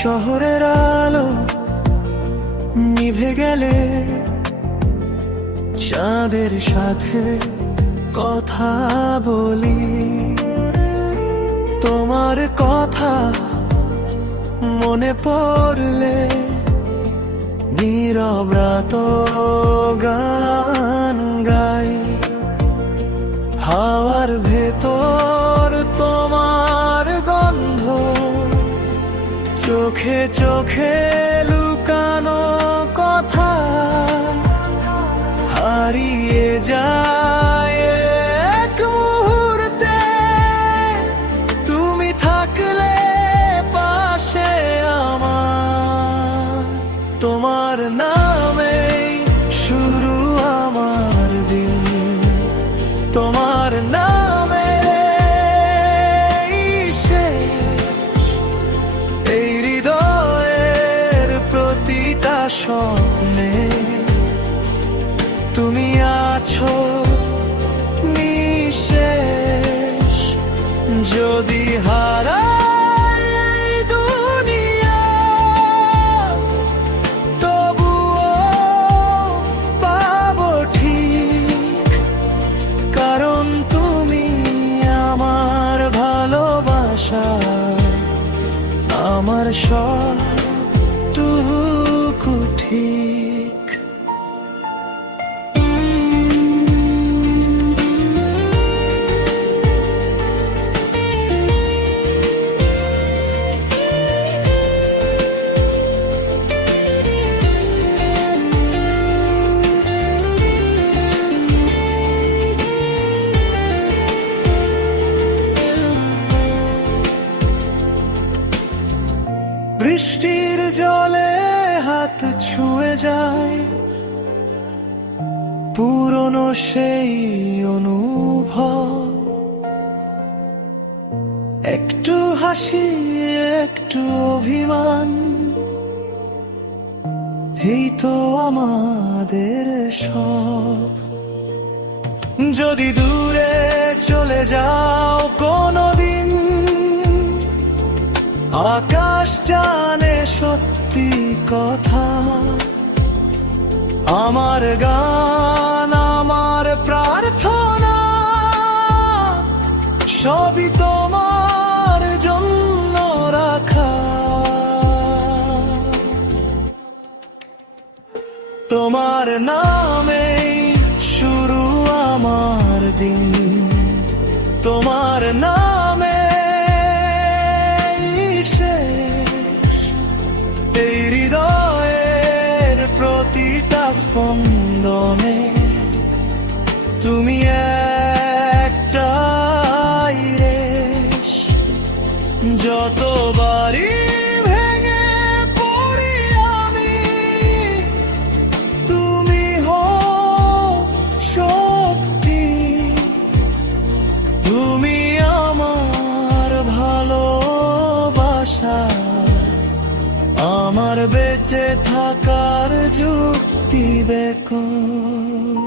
শহরের আলো নিভে গেলে চাঁদের সাথে কথা বলি, তোমার কথা মনে পড়লে নীরব রাত গান গাই। হাওয়ার ভেতর তোমার গন্ধ, চোখে চোখে লুকানো কথা হারিয়ে যায় এক মুহূর্তে। তুমি থাকলে পাশে আমার, তোমার নামেই শুরু আমার দিন, তোমার নামে শেষ এই হৃদয়ের প্রতিটা স্বপ্নে। তুমি আছো নিঃশেষ, যদি হারাই এই দুনিয়া তবুও পাবো ঠিক, কারণ তুমি আমার ভালোবাসা, আমার সবটুকু ঠিক। বৃষ্টির জলে হাত ছুঁয়ে যায় পুরনো সেই অনুভব, একটু হাসি একটু অভিমান, এই তো আমাদের সব। যদি দূরে চলে যাও কোনদিন, আকাশ জানে সত্যি কথা, আমার গান আমার প্রার্থনা সবই তোমার জন্য রাখা। তোমার নামেই শুরু আমার দিন, তোমার নামে শেষ এই হৃদয়ের প্রতিটা স্পন্দনে। তুমি একটাই রেশ, যতবারই ভেঙে পড়ি আমি, তুমি হও শক্তি। তুমি আমার ভালোবাসা, আমার বেঁচে থাকার যুক্তি বেকন।